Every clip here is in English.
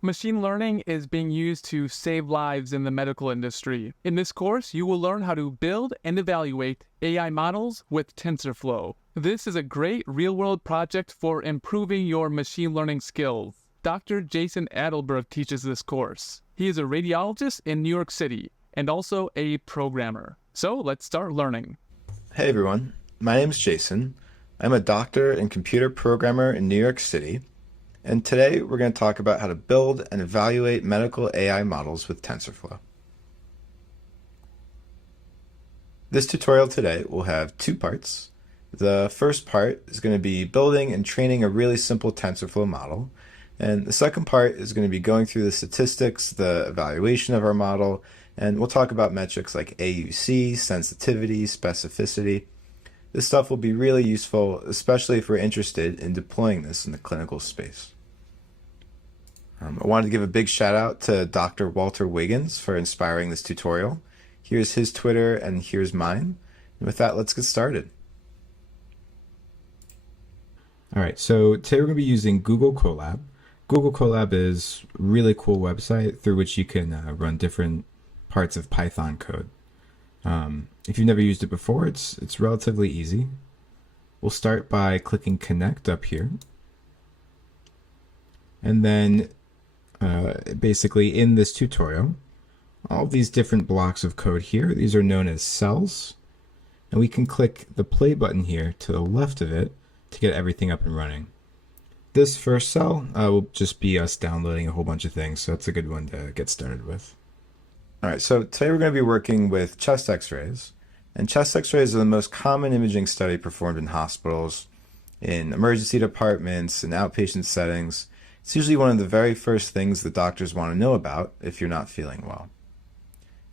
Machine learning is being used to save lives in the medical industry. In this course, you will learn how to build and evaluate AI models with TensorFlow. This is a great real-world project for improving your machine learning skills. Dr. Jason Adleberg teaches this course. He is a radiologist in New York City and also a programmer. So let's start learning. Hey everyone, my name is Jason. I'm a doctor and computer programmer in New York City, and today we're going to talk about how to build and evaluate medical AI models with TensorFlow. This tutorial today will have two parts. The first part is going to be building and training a really simple TensorFlow model, and the second part is going to be going through the statistics, the evaluation of our model, and we'll talk about metrics like AUC, sensitivity, specificity. This stuff will be really useful, especially if we're interested in deploying this in the clinical space. I wanted to give a big shout out to Dr. Walter Wiggins for inspiring this tutorial. Here's his Twitter and here's mine. And with that, let's get started. All right, so today we're going to be using Google Colab. Google Colab is a really cool website through which you can run different parts of Python code. If you've never used it before, it's relatively easy. We'll start by clicking Connect up here. And then basically in this tutorial, all these different blocks of code here, these are known as cells. And we can click the play button here to the left of it to get everything up and running. This first cell will just be us downloading a whole bunch of things, so it's a good one to get started with. All right, so today we're going to be working with chest x-rays. And chest x-rays are the most common imaging study performed in hospitals, in emergency departments, in outpatient settings. It's usually one of the very first things that doctors want to know about if you're not feeling well.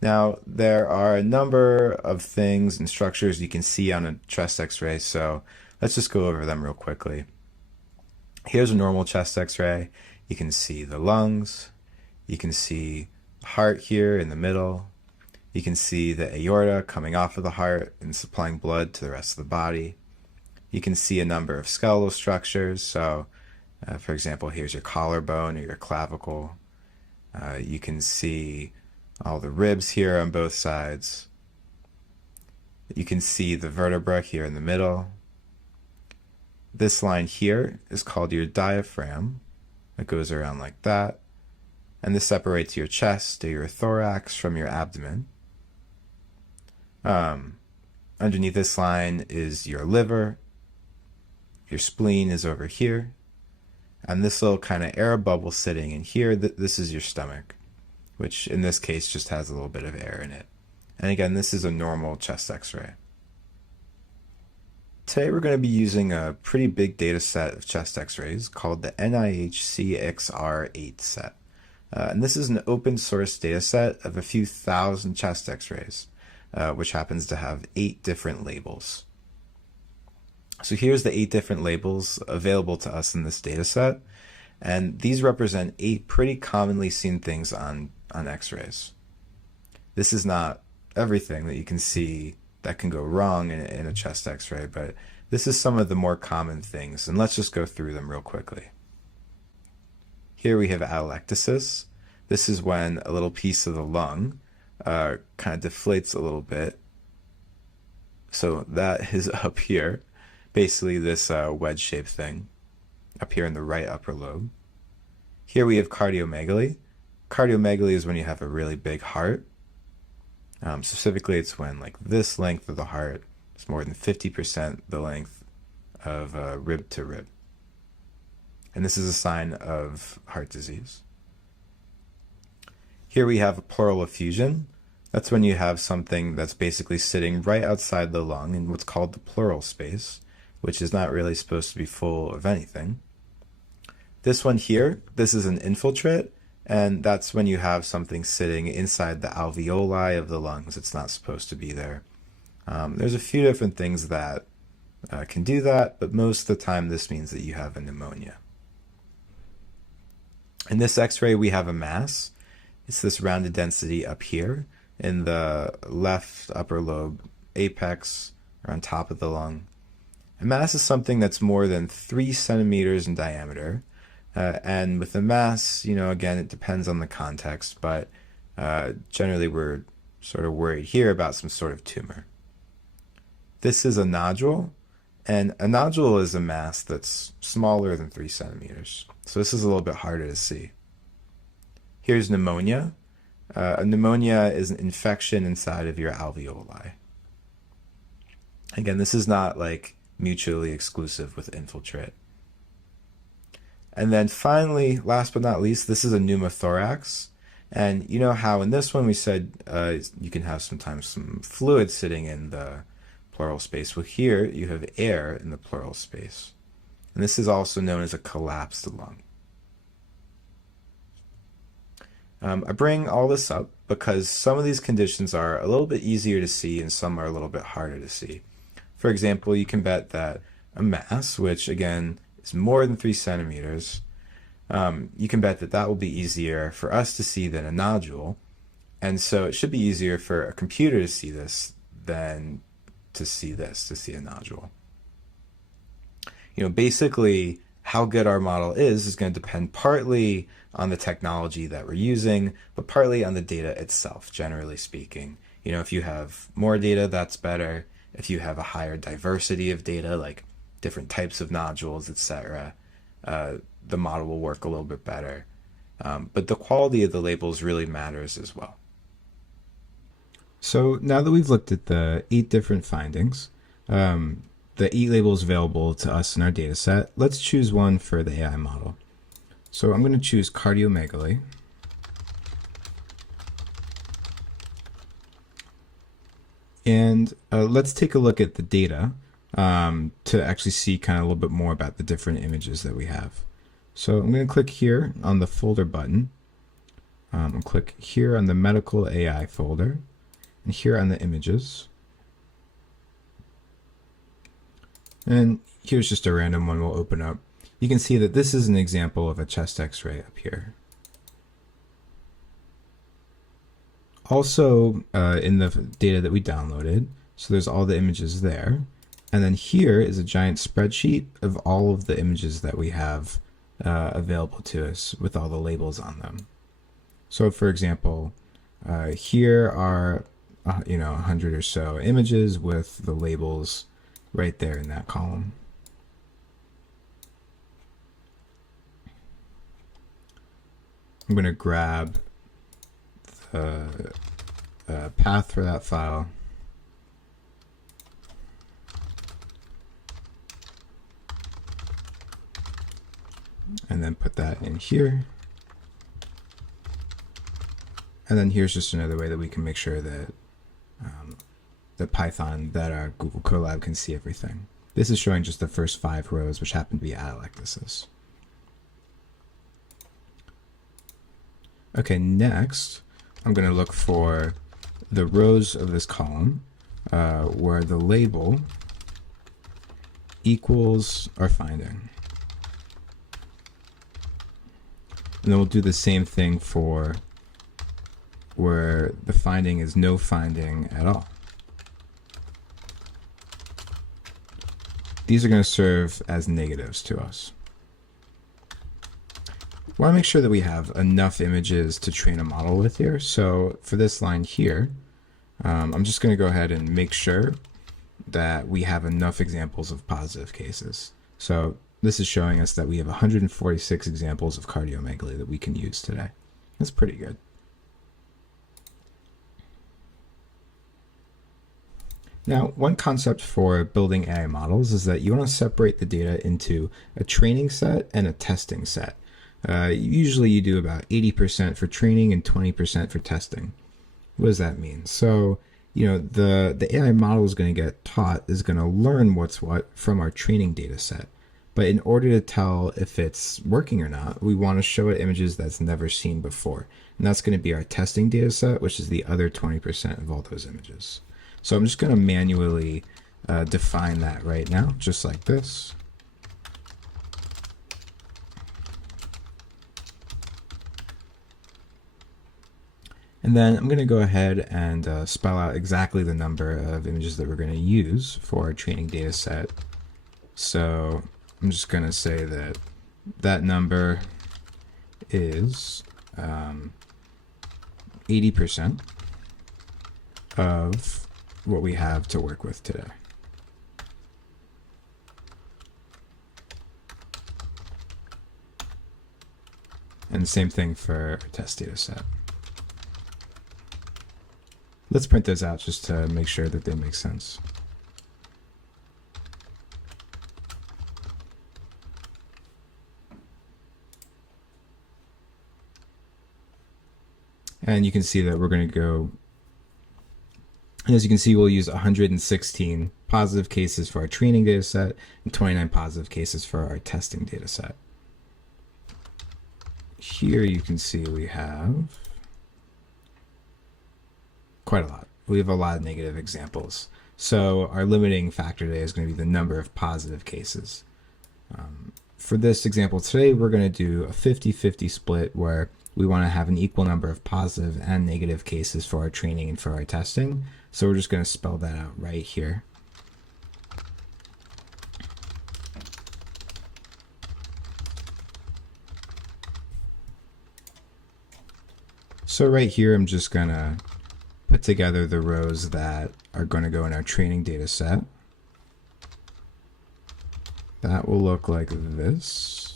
Now, there are a number of things and structures you can see on a chest x-ray, so let's just go over them real quickly. Here's a normal chest x-ray. You can see the lungs. You can see the heart here in the middle. You can see the aorta coming off of the heart and supplying blood to the rest of the body. You can see a number of skeletal structures. So, for example, here's your collarbone or your clavicle. You can see all the ribs here on both sides. You can see the vertebra here in the middle. This line here is called your diaphragm. It goes around like that. And this separates your chest or your thorax from your abdomen. Underneath this line is your liver. Your spleen is over here. And this little kind of air bubble sitting in here, this is your stomach, which in this case just has a little bit of air in it. And again, this is a normal chest x-ray. Today we're going to be using a pretty big data set of chest x-rays called the NIH-CXR8 set. And this is an open source data set of a few thousand chest x-rays, which happens to have 8 different labels. So here's the 8 different labels available to us in this data set, and these represent 8 pretty commonly seen things on x-rays. This is not everything that you can see that can go wrong in a chest x-ray, but this is some of the more common things, and let's just go through them real quickly. Here we have atelectasis. This is when a little piece of the lung kind of deflates a little bit. So that is up here, basically this wedge-shaped thing up here in the right upper lobe. Here we have cardiomegaly. Cardiomegaly is when you have a really big heart. Specifically, it's when like this length of the heart is more than 50% the length of rib to rib. And this is a sign of heart disease. Here we have a pleural effusion. That's when you have something that's basically sitting right outside the lung in what's called the pleural space, which is not really supposed to be full of anything. This one here, this is an infiltrate, and that's when you have something sitting inside the alveoli of the lungs. It's not supposed to be there. There's a few different things that can do that, but most of the time this means that you have a pneumonia. In this x-ray we have a mass. It's this rounded density up here in the left upper lobe apex or on top of the lung. A mass is something that's more than 3 centimeters in diameter, And with the mass, again, it depends on the context, but generally we're sort of worried here about some sort of tumor. This is a nodule, and a nodule is a mass that's smaller than 3 centimeters. So this is a little bit harder to see. Here's pneumonia. Pneumonia is an infection inside of your alveoli. Again, this is not like mutually exclusive with infiltrate. And then finally, last but not least, this is a pneumothorax. And you know how in this one we said you can have sometimes some fluid sitting in the pleural space. Well, here you have air in the pleural space. And this is also known as a collapsed lung. I bring all this up because some of these conditions are a little bit easier to see and some are a little bit harder to see. For example, you can bet that a mass, which again is more than 3 centimeters, you can bet that that will be easier for us to see than a nodule. And so it should be easier for a computer to see this than to see a nodule. Basically, how good our model is going to depend partly on the technology that we're using, but partly on the data itself, generally speaking. If you have more data, that's better. If you have a higher diversity of data, like different types of nodules, etc., the model will work a little bit better. But the quality of the labels really matters as well. So now that we've looked at the 8 different findings, the 8 labels available to us in our data set, let's choose one for the AI model. So I'm going to choose cardiomegaly. And let's take a look at the data to actually see kind of a little bit more about the different images that we have. So I'm going to click here on the folder button. I'll click here on the medical AI folder and here on the images. And here's just a random one we'll open up. You can see that this is an example of a chest x-ray up here. Also in the data that we downloaded, so there's all the images there. And then here is a giant spreadsheet of all of the images that we have available to us with all the labels on them. So for example, here are 100 or so images with the labels right there in that column. I'm going to grab the path for that file. And then put that in here. And then here's just another way that we can make sure that that our Google Colab can see everything. This is showing just the first 5 rows, which happen to be atelectasis. Okay, next, I'm going to look for the rows of this column where the label equals our finding. And then we'll do the same thing for where the finding is no finding at all. These are going to serve as negatives to us. We want to make sure that we have enough images to train a model with here. So for this line here, I'm just going to go ahead and make sure that we have enough examples of positive cases. So this is showing us that we have 146 examples of cardiomegaly that we can use today. That's pretty good. Now, one concept for building AI models is that you want to separate the data into a training set and a testing set. Usually you do about 80% for training and 20% for testing. What does that mean? So, the AI model is going to get taught, is going to learn what's what from our training data set. But in order to tell if it's working or not, we want to show it images that's never seen before. And that's going to be our testing data set, which is the other 20% of all those images. So I'm just going to manually define that right now, just like this. And then I'm going to go ahead and spell out exactly the number of images that we're going to use for our training data set. So I'm just going to say that that number is 80% of what we have to work with today. And the same thing for our test data set. Let's print those out just to make sure that they make sense. And you can see that we're going to go, and as you can see, we'll use 116 positive cases for our training data set and 29 positive cases for our testing data set. Here you can see we have quite a lot. We have a lot of negative examples. So our limiting factor today is going to be the number of positive cases. For this example today, we're going to do a 50-50 split where we want to have an equal number of positive and negative cases for our training and for our testing. So we're just going to spell that out right here. So right here, I'm just going to put together the rows that are going to go in our training data set. That will look like this.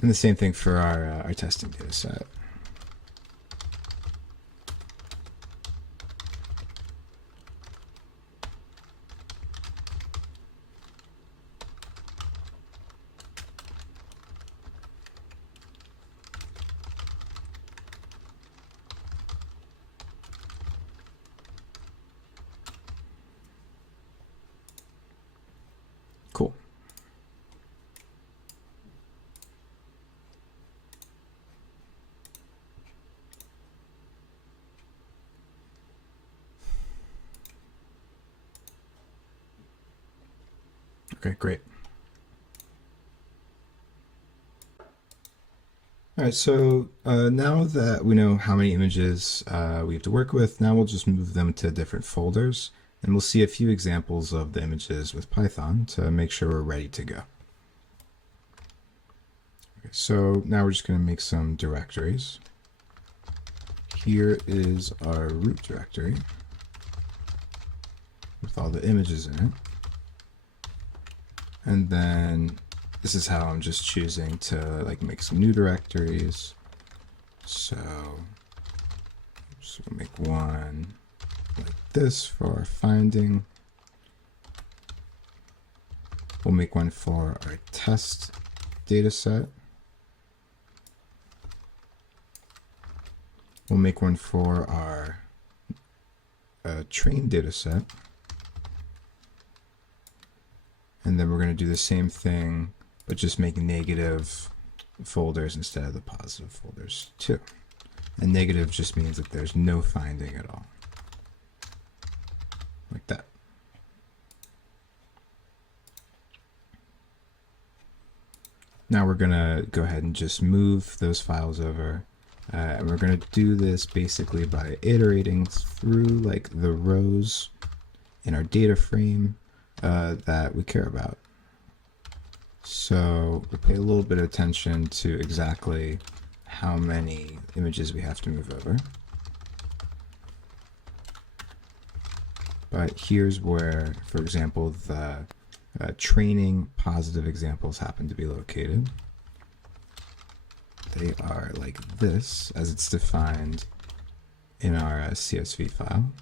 And the same thing for our testing data set. Cool. Okay, great. All right, so now that we know how many images we have to work with, now we'll just move them to different folders, and we'll see a few examples of the images with Python to make sure we're ready to go. Okay, so now we're just going to make some directories. Here is our root directory with all the images in it. And then this is how I'm just choosing to like make some new directories. So we'll make one like this for our finding. We'll make one for our test data set. We'll make one for our train data set. And then we're going to do the same thing, but just make negative folders instead of the positive folders too. And negative just means that there's no finding at all. Like that. Now we're going to go ahead and just move those files over. And we're going to do this basically by iterating through like the rows in our data frame that we care about. So we'll pay a little bit of attention to exactly how many images we have to move over. But here's where, for example, the training positive examples happen to be located. They are like this, as it's defined in our CSV file.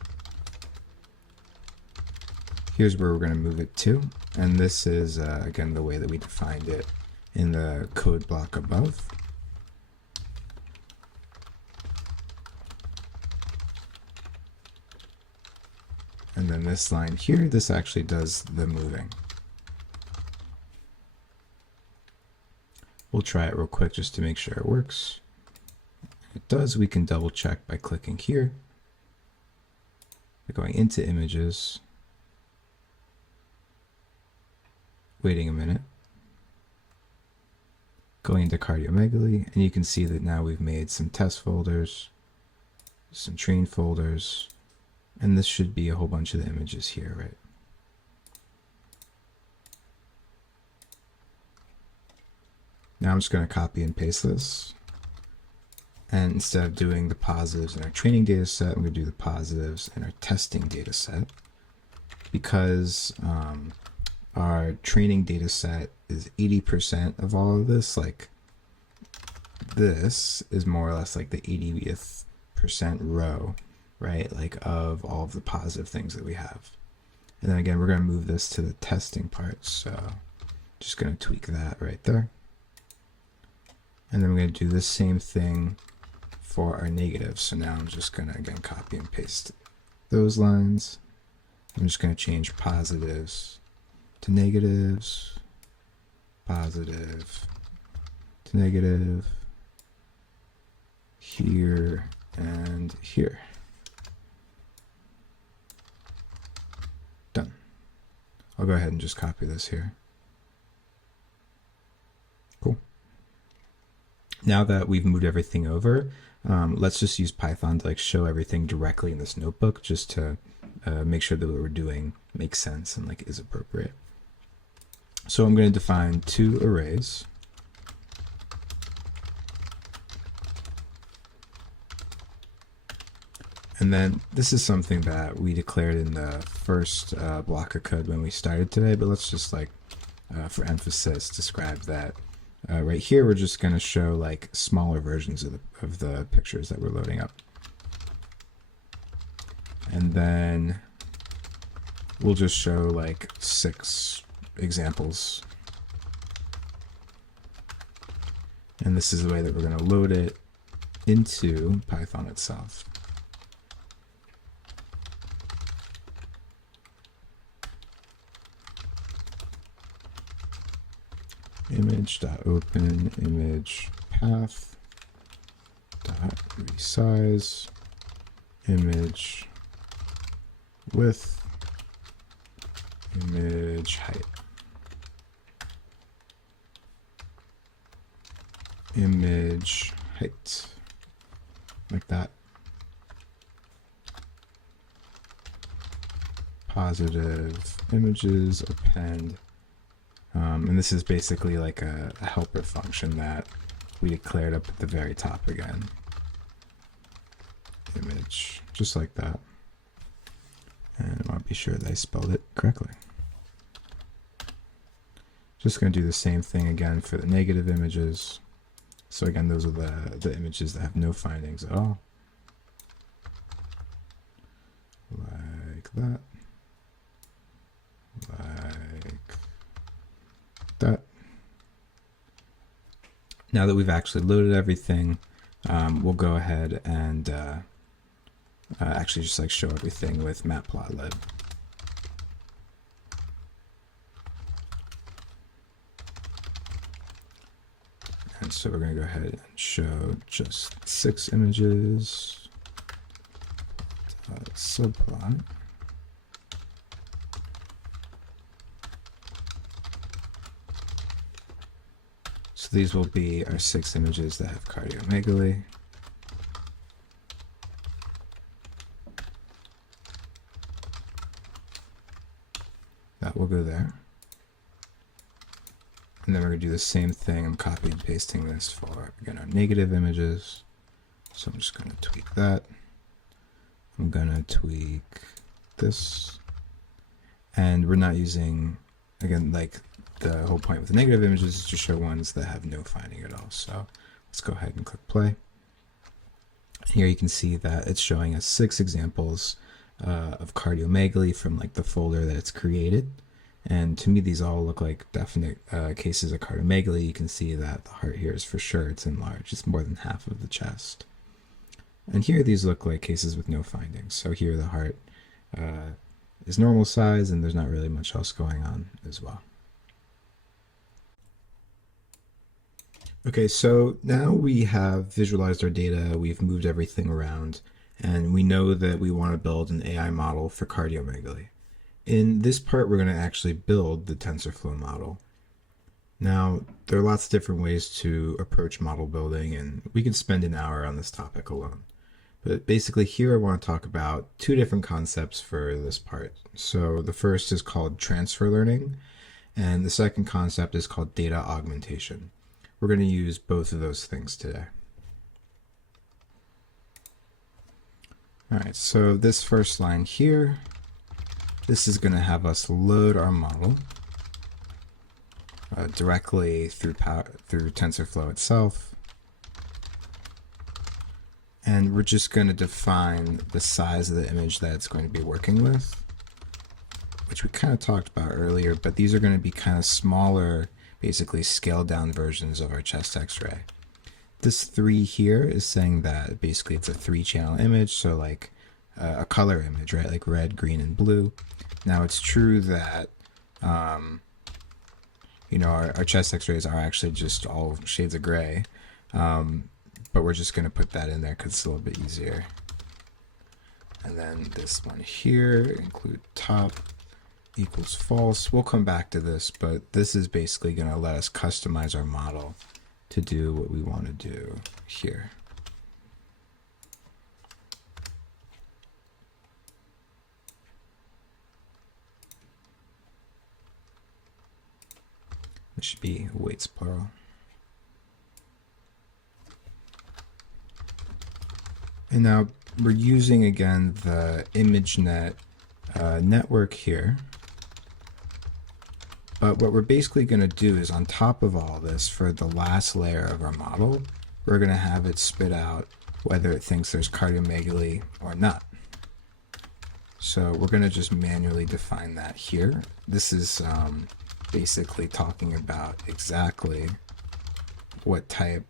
Here's where we're going to move it to, and this is, again, the way that we defined it in the code block above. And then this line here, this actually does the moving. We'll try it real quick just to make sure it works. If it does, we can double check by clicking here, by going into images. waiting a minute, going into cardiomegaly, and you can see that now we've made some test folders, some train folders, and this should be a whole bunch of the images here, right? Now I'm just going to copy and paste this. And instead of doing the positives in our training data set, I'm going to do the positives in our testing data set. Because our training data set is 80% of all of this, like this is more or less like the 80th percent row, right? Like of all of the positive things that we have. And then again, we're going to move this to the testing part. So just going to tweak that right there. And then we're going to do the same thing for our negatives. So now I'm just going to, again, copy and paste those lines. I'm just going to change positives to negatives, positive to negative, here and here. Done. I'll go ahead and just copy this here. Cool. Now that we've moved everything over, let's just use Python to like show everything directly in this notebook, just to make sure that what we're doing makes sense and like is appropriate. So I'm going to define two arrays. And then this is something that we declared in the first block of code when we started today, but let's just like, for emphasis, describe that. Right here, we're just going to show like smaller versions of the pictures that we're loading up. And then we'll just show like 6 examples. And this is the way that we're going to load it into Python itself. Image.open image path .resize image width image height image height, like that. Positive images append. And this is basically like a helper function that we declared up at the very top again. Image, just like that. And I want to be sure that I spelled it correctly. Just going to do the same thing again for the negative images. So again, those are the images that have no findings at all. Like that. Like that. Now that we've actually loaded everything, we'll go ahead and actually just like show everything with matplotlib. And so we're going to go ahead and show just 6 images. Subplot. So these will be our 6 images that have cardiomegaly. That will go there. And then we're going to do the same thing. I'm copy and pasting this for, again, our negative images. So I'm just going to tweak that. I'm going to tweak this. And we're not using, again, like the whole point with the negative images is to show ones that have no finding at all. So let's go ahead and click play. Here you can see that it's showing us 6 examples of cardiomegaly from like the folder that it's created. And to me, these all look like definite cases of cardiomegaly. You can see that the heart here is for sure, it's enlarged. It's more than half of the chest. And here, these look like cases with no findings. So here the heart is normal size, and there's not really much else going on as well. Okay, so now we have visualized our data, we've moved everything around, and we know that we want to build an AI model for cardiomegaly. In this part, we're going to actually build the TensorFlow model. Now, there are lots of different ways to approach model building, and we could spend an hour on this topic alone. But basically here I want to talk about two different concepts for this part. So the first is called transfer learning, and the second concept is called data augmentation. We're going to use both of those things today. All right, so this first line here, this is going to have us load our model directly through TensorFlow itself. And we're just going to define the size of the image that it's going to be working with, which we kind of talked about earlier, but these are going to be kind of smaller, basically scaled down versions of our chest x-ray. This 3 here is saying that basically it's a 3-channel image, so like a color image, right? Like red, green, and blue. Now it's true that our chest x-rays are actually just all shades of gray, but we're just going to put that in there because it's a little bit easier. And then this one here, include top equals false. We'll come back to this, but this is basically going to let us customize our model to do what we want to do here. It should be weights plural. And now we're using again the ImageNet network here. But what we're basically going to do is on top of all this, for the last layer of our model, we're going to have it spit out whether it thinks there's cardiomegaly or not. So we're going to just manually define that here. This is basically talking about exactly what type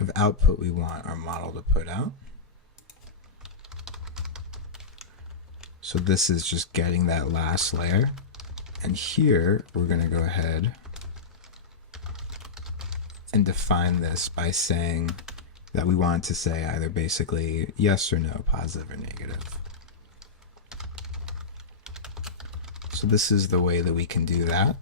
of output we want our model to put out. So this is just getting that last layer. And here we're going to go ahead and define this by saying that we want to say either basically yes or no, positive or negative. So this is the way that we can do that.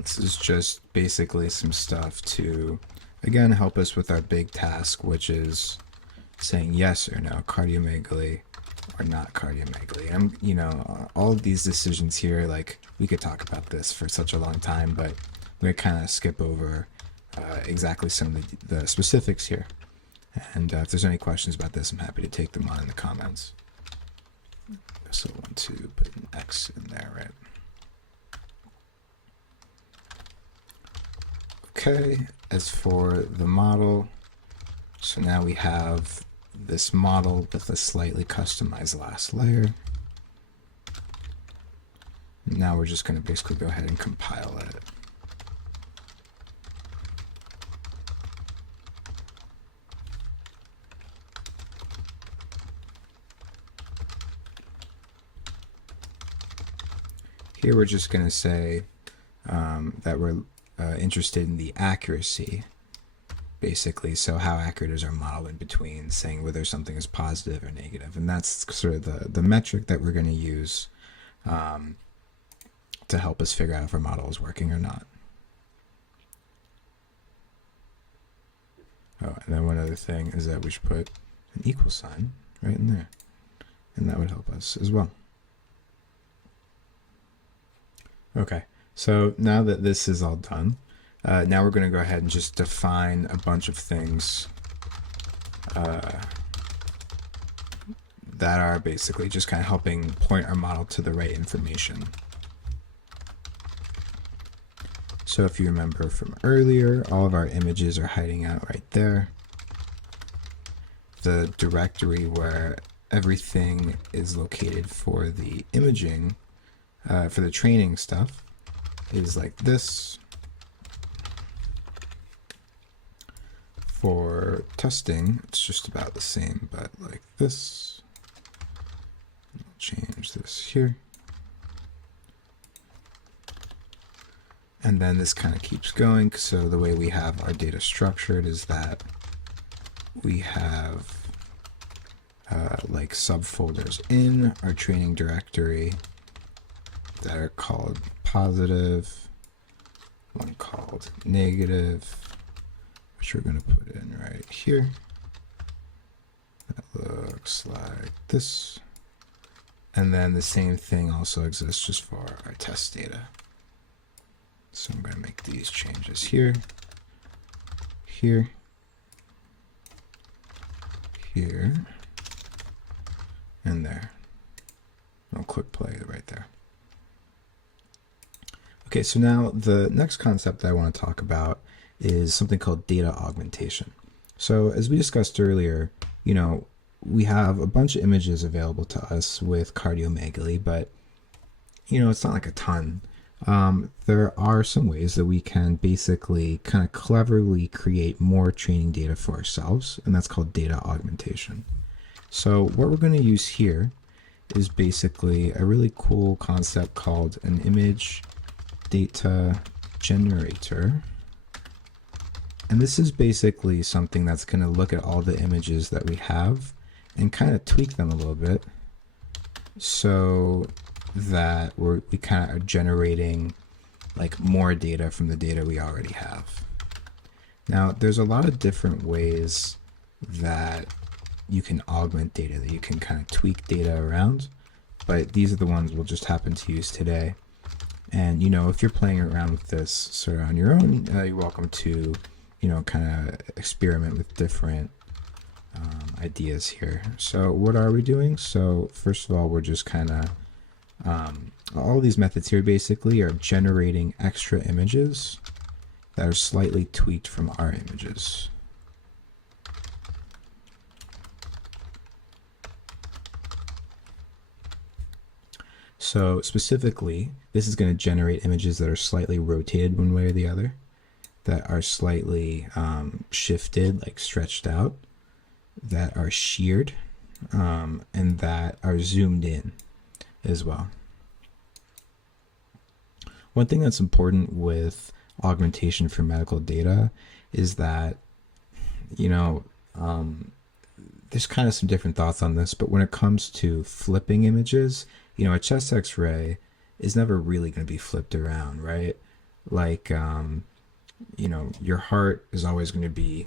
This is just basically some stuff to, again, help us with our big task, which is saying yes or no, cardiomegaly or not cardiomegaly. And all of these decisions here, like we could talk about this for such a long time, but we're going to kind of skip over exactly some of the specifics here. And if there's any questions about this, I'm happy to take them on in the comments. So I want to put an X in there, right? Okay, as for the model, so now we have this model with a slightly customized last layer. Now we're just going to basically go ahead and compile it. Here we're just going to say that we're interested in the accuracy, basically. So how accurate is our model in between saying whether something is positive or negative, and that's sort of the metric that we're going to use to help us figure out if our model is working or not. Oh, and then one other thing is that we should put an equal sign right in there, and that would help us as well. Okay. So now that this is all done, now we're going to go ahead and just define a bunch of things that are basically just kind of helping point our model to the right information. So if you remember from earlier, all of our images are hiding out right there. The directory where everything is located for the imaging, for the training stuff, is like this. For testing, it's just about the same, but like this. change this here. And then this kind of keeps going. So the way we have our data structured is that we have like subfolders in our training directory that are called positive, one called negative, which we're going to put in right here. That looks like this. And then the same thing also exists just for our test data. So I'm going to make these changes here, here, here, and there. I'll click play right there. Okay, so now the next concept that I want to talk about is something called data augmentation. So as we discussed earlier, you know, we have a bunch of images available to us with cardiomegaly, but, you know, it's not like a ton. There are some ways that we can basically kind of cleverly create more training data for ourselves, and that's called data augmentation. So what we're going to use here is basically a really cool concept called an image data generator. And this is basically something that's going to look at all the images that we have and kind of tweak them a little bit so that we kind of are generating like more data from the data we already have. Now, there's a lot of different ways that you can augment data, that you can kind of tweak data around, but these are the ones we'll just happen to use today. And, you know, if you're playing around with this sort of on your own, you're welcome to, you know, kind of experiment with different ideas here. So what are we doing? So first of all, we're just kind of, all these methods here basically are generating extra images that are slightly tweaked from our images. So specifically, this is going to generate images that are slightly rotated one way or the other, that are slightly shifted, like stretched out, that are sheared, and that are zoomed in as well. One thing that's important with augmentation for medical data is that, you know, there's kind of some different thoughts on this, but when it comes to flipping images, you know, a chest x-ray is never really going to be flipped around, right? Like, you know, your heart is always going to be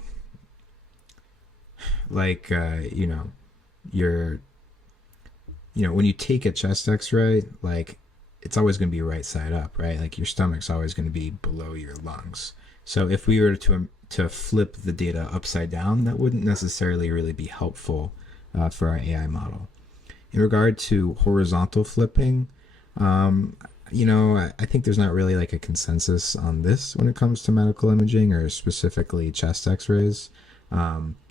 like, you know, when you take a chest x-ray, like, it's always going to be right side up, right? Like your stomach's always going to be below your lungs. So if we were to flip the data upside down, that wouldn't necessarily really be helpful for our AI model. In regard to horizontal flipping, you know, I think there's not really like a consensus on this when it comes to medical imaging or specifically chest x-rays.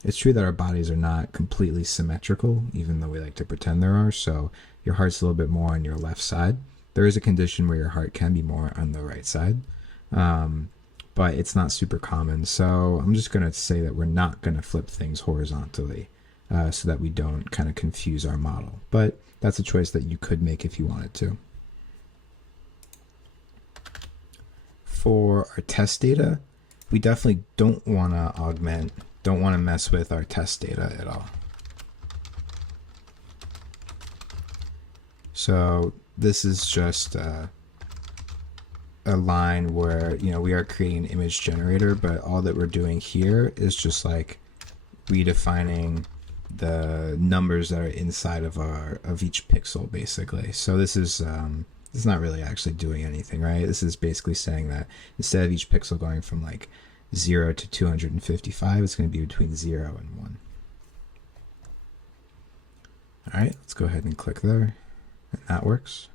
It's true that our bodies are not completely symmetrical, even though we like to pretend there are. So your heart's a little bit more on your left side. There is a condition where your heart can be more on the right side, but it's not super common. So I'm just going to say that we're not going to flip things horizontally so that we don't kind of confuse our model. But that's a choice that you could make if you wanted to. For our test data, we definitely don't want to mess with our test data at all. So this is just a line where, you know, we are creating an image generator, but all that we're doing here is just like redefining the numbers that are inside of each pixel, basically. So this is it's not really actually doing anything, right? This is basically saying that instead of each pixel going from like 0 to 255, it's going to be between 0 and 1. All right, let's go ahead and click there, and that works.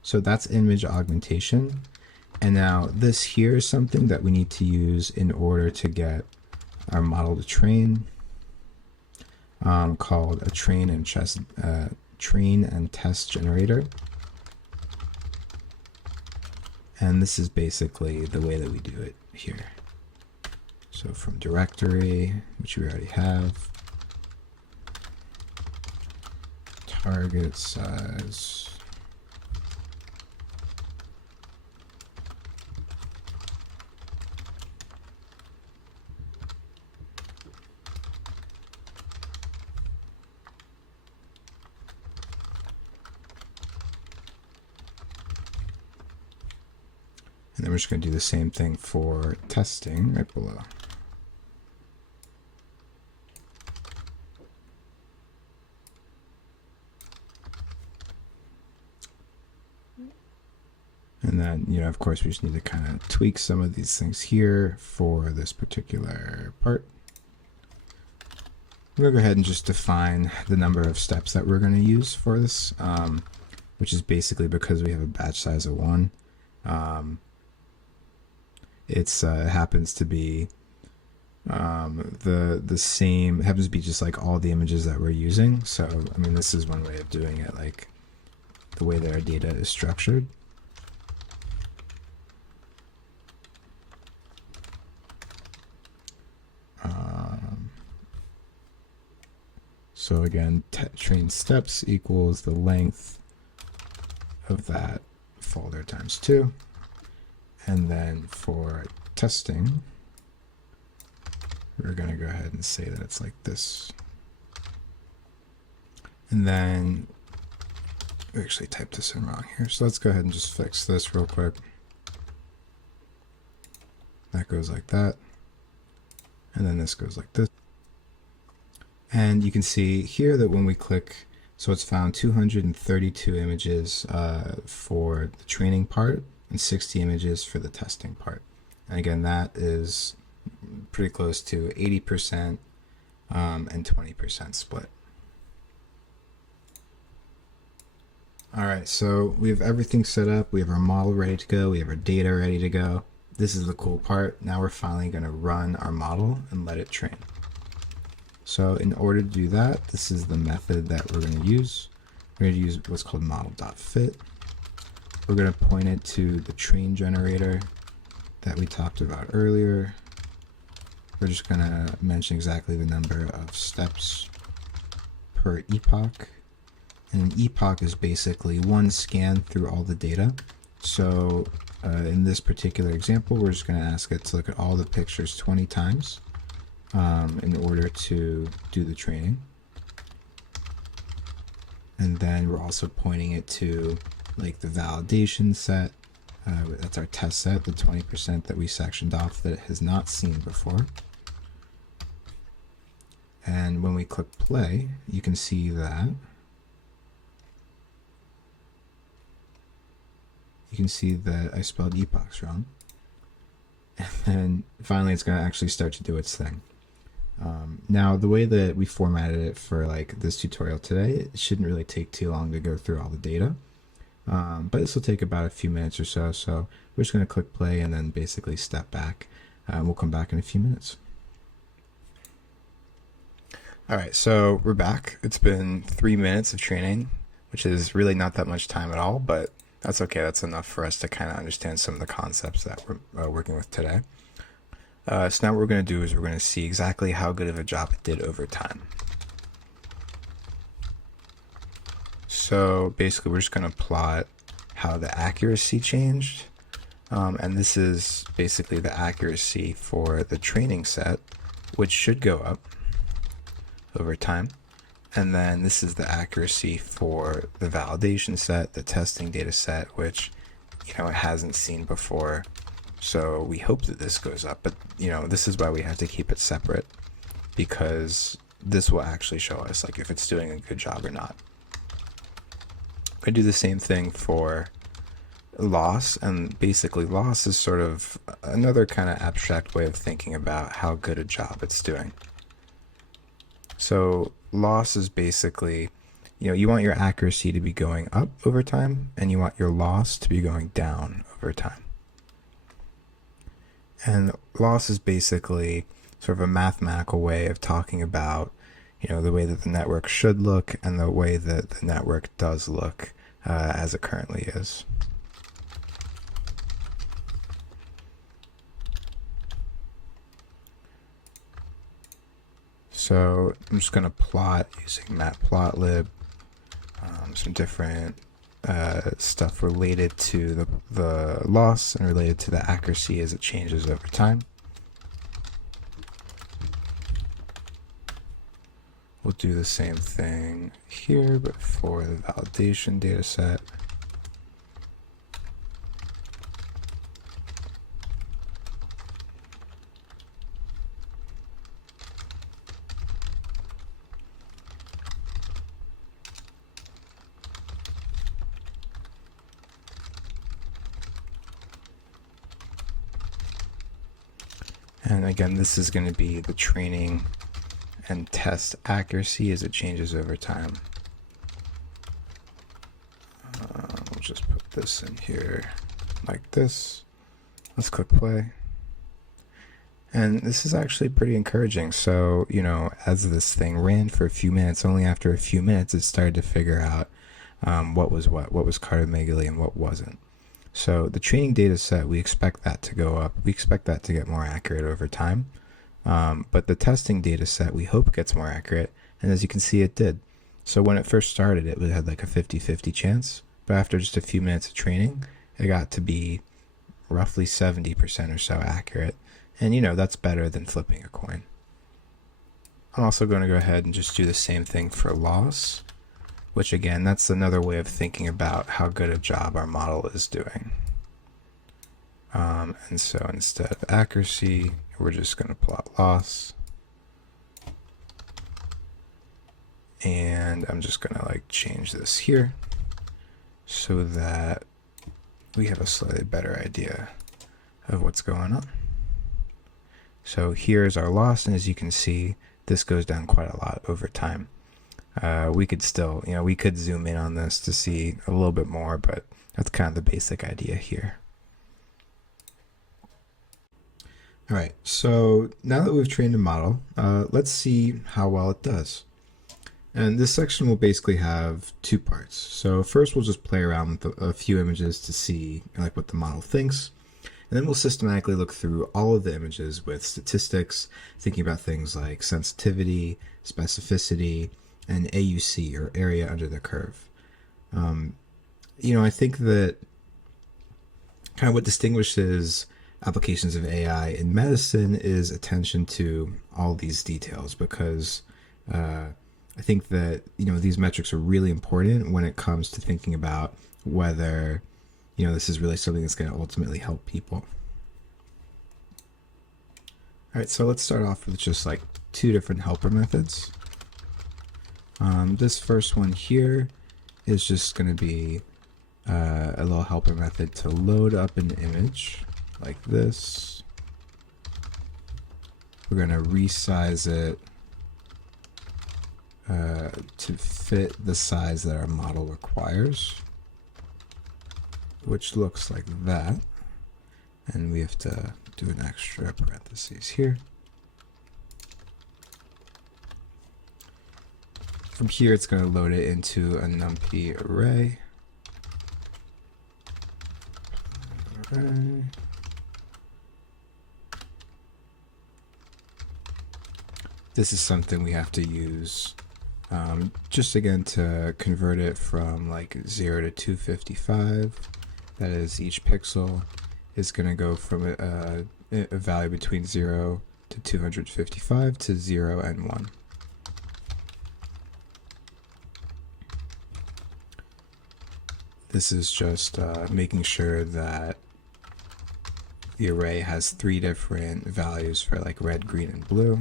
So that's image augmentation. And now this here is something that we need to use in order to get our model to train, called a train and test generator. And this is basically the way that we do it here. So from directory, which we already have, target size. And then we're just going to do the same thing for testing right below. And then, of course, we just need to kind of tweak some of these things here for this particular part. I'm going to go ahead and just define the number of steps that we're going to use for this, which is basically because we have a batch size of 1. It happens to be the same, it happens to be just like all the images that we're using. So, I mean, this is one way of doing it, like the way that our data is structured. So again, train steps equals the length of that folder times 2. And then for testing, we're going to go ahead and say that it's like this. And then we actually typed this in wrong here. So let's go ahead and just fix this real quick. That goes like that. And then this goes like this. And you can see here that when we click, so it's found 232 images for the training part and 60 images for the testing part. And again, that is pretty close to 80% and 20% split. All right, so we have everything set up. We have our model ready to go. We have our data ready to go. This is the cool part. Now we're finally going to run our model and let it train. So in order to do that, this is the method that we're going to use. We're going to use what's called model.fit. We're going to point it to the train generator that we talked about earlier. We're just going to mention exactly the number of steps per epoch. And an epoch is basically one scan through all the data. So in this particular example, we're just going to ask it to look at all the pictures 20 times. In order to do the training. And then we're also pointing it to like the validation set. That's our test set, the 20% that we sectioned off that it has not seen before. And when we click play, you can see that I spelled epochs wrong. And then finally it's going to actually start to do its thing. Now, the way that we formatted it for like this tutorial today, it shouldn't really take too long to go through all the data. But this will take about a few minutes or so. So we're just going to click play and then basically step back. We'll come back in a few minutes. All right, so we're back. It's been 3 minutes of training, which is really not that much time at all, but that's okay. That's enough for us to kind of understand some of the concepts that we're working with today. So now what we're going to do is we're going to see exactly how good of a job it did over time. So basically we're just going to plot how the accuracy changed. And this is basically the accuracy for the training set, which should go up over time. And then this is the accuracy for the validation set, the testing data set, which, it hasn't seen before. So we hope that this goes up, but this is why we have to keep it separate, because this will actually show us like if it's doing a good job or not. I do the same thing for loss, and basically loss is sort of another kind of abstract way of thinking about how good a job it's doing. So loss is basically, you want your accuracy to be going up over time, and you want your loss to be going down over time. And loss is basically sort of a mathematical way of talking about, the way that the network should look and the way that the network does look as it currently is. So I'm just going to plot using matplotlib some different stuff related to the loss and related to the accuracy as it changes over time. We'll do the same thing here, but for the validation data set. And again, this is going to be the training and test accuracy as it changes over time. We'll just put this in here like this. Let's click play. And this is actually pretty encouraging. So, you know, as this thing ran for a few minutes, only after a few minutes, it started to figure out what was cardiomegaly and what wasn't. So the training data set, we expect that to go up. We expect that to get more accurate over time. But the testing data set, we hope gets more accurate. And as you can see, it did. So when it first started, it had like a 50-50 chance. But after just a few minutes of training, it got to be roughly 70% or so accurate. And, you know, that's better than flipping a coin. I'm also going to go ahead and just do the same thing for loss, which again, that's another way of thinking about how good a job our model is doing. And so instead of accuracy, we're just going to plot loss. And I'm just going to like change this here so that we have a slightly better idea of what's going on. So here's our loss, and as you can see, this goes down quite a lot over time. We could still, you know, we could zoom in on this to see a little bit more, but that's kind of the basic idea here. All right, so now that we've trained a model, let's see how well it does. And this section will basically have two parts. So first we'll just play around with a few images to see like what the model thinks. And then we'll systematically look through all of the images with statistics, thinking about things like sensitivity, specificity, and AUC, or area under the curve. You know, I think that kind of what distinguishes applications of AI in medicine is attention to all these details, because I think that, you know, these metrics are really important when it comes to thinking about whether, you know, this is really something that's going to ultimately help people. All right, so let's start off with just like two different helper methods. This first one here is just going to be a little helper method to load up an image like this. We're going to resize it to fit the size that our model requires, which looks like that. And we have to do an extra parentheses here. From here, it's going to load it into a NumPy array. This is something we have to use just again to convert it from like 0 to 255. That is, each pixel is going to go from a value between 0 to 255 to 0 and 1. This is just making sure that the array has 3 different values for like red, green, and blue.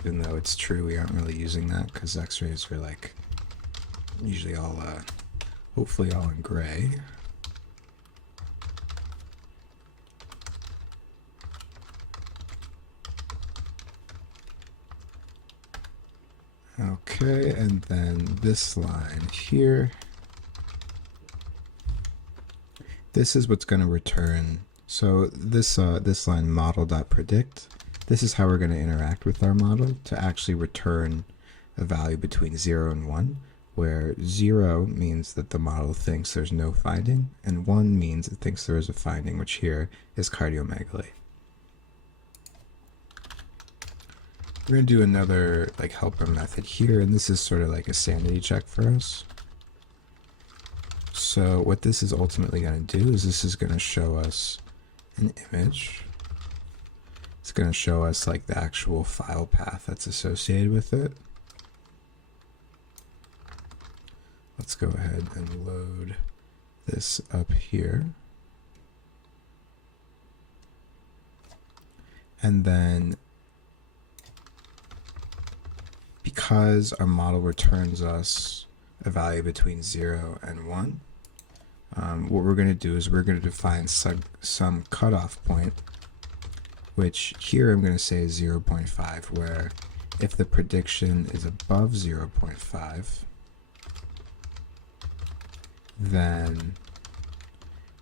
Even though it's true, we aren't really using that because X-rays are like usually all, hopefully all in gray. Okay, and then this line here, this is what's going to return. So this line model.predict, this is how we're going to interact with our model to actually return a value between 0 and 1, where 0 means that the model thinks there's no finding, and 1 means it thinks there is a finding, which here is cardiomegaly. We're going to do another like helper method here, and this is sort of like a sanity check for us. So what this is ultimately going to do is this is going to show us an image. It's going to show us like the actual file path that's associated with it. Let's go ahead and load this up here. And then because our model returns us a value between 0 and 1, what we're going to do is we're going to define some cutoff point, which here I'm going to say is 0.5, where if the prediction is above 0.5, then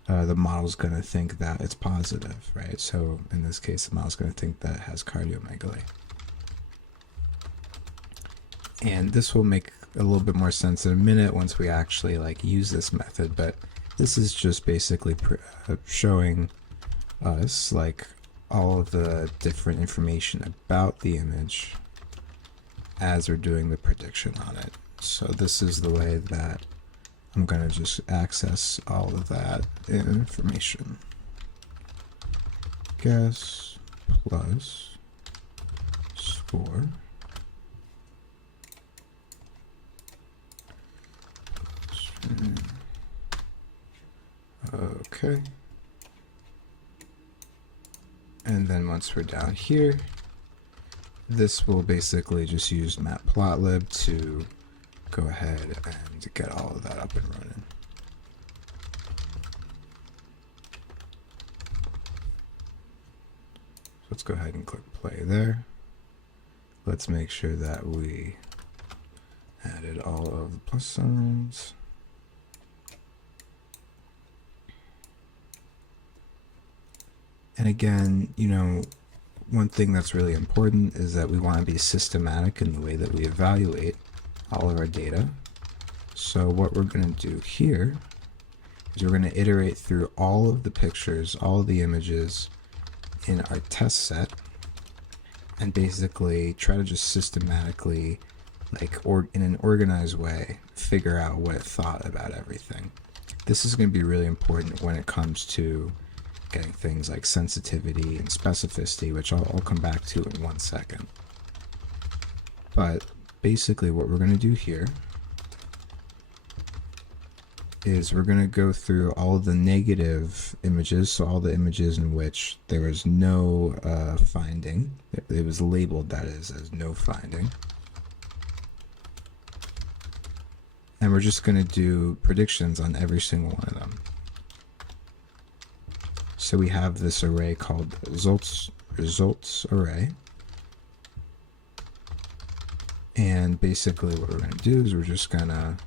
the model's going to think that it's positive, right? So in this case, the model's going to think that it has cardiomegaly. And this will make a little bit more sense in a minute once we actually like use this method, but this is just basically showing us like all of the different information about the image as we're doing the prediction on it. So this is the way that I'm going to just access all of that information. Guess plus score okay. And then once we're down here, this will basically just use matplotlib to go ahead and get all of that up and running. So let's go ahead and click play there. Let's make sure that we added all of the plus signs. And again, you know, one thing that's really important is that we want to be systematic in the way that we evaluate all of our data. So what we're going to do here is we're going to iterate through all of the pictures, all of the images in our test set, and basically try to just systematically, like, or in an organized way, figure out what it thought about everything. This is going to be really important when it comes to getting things like sensitivity and specificity, which I'll come back to in 1 second. But basically what we're going to do here is we're going to go through all of the negative images, so all the images in which there was no finding. It was labeled, that is, as no finding. And we're just going to do predictions on every single one of them. So we have this array called results array. And basically what we're going to do is we're just going to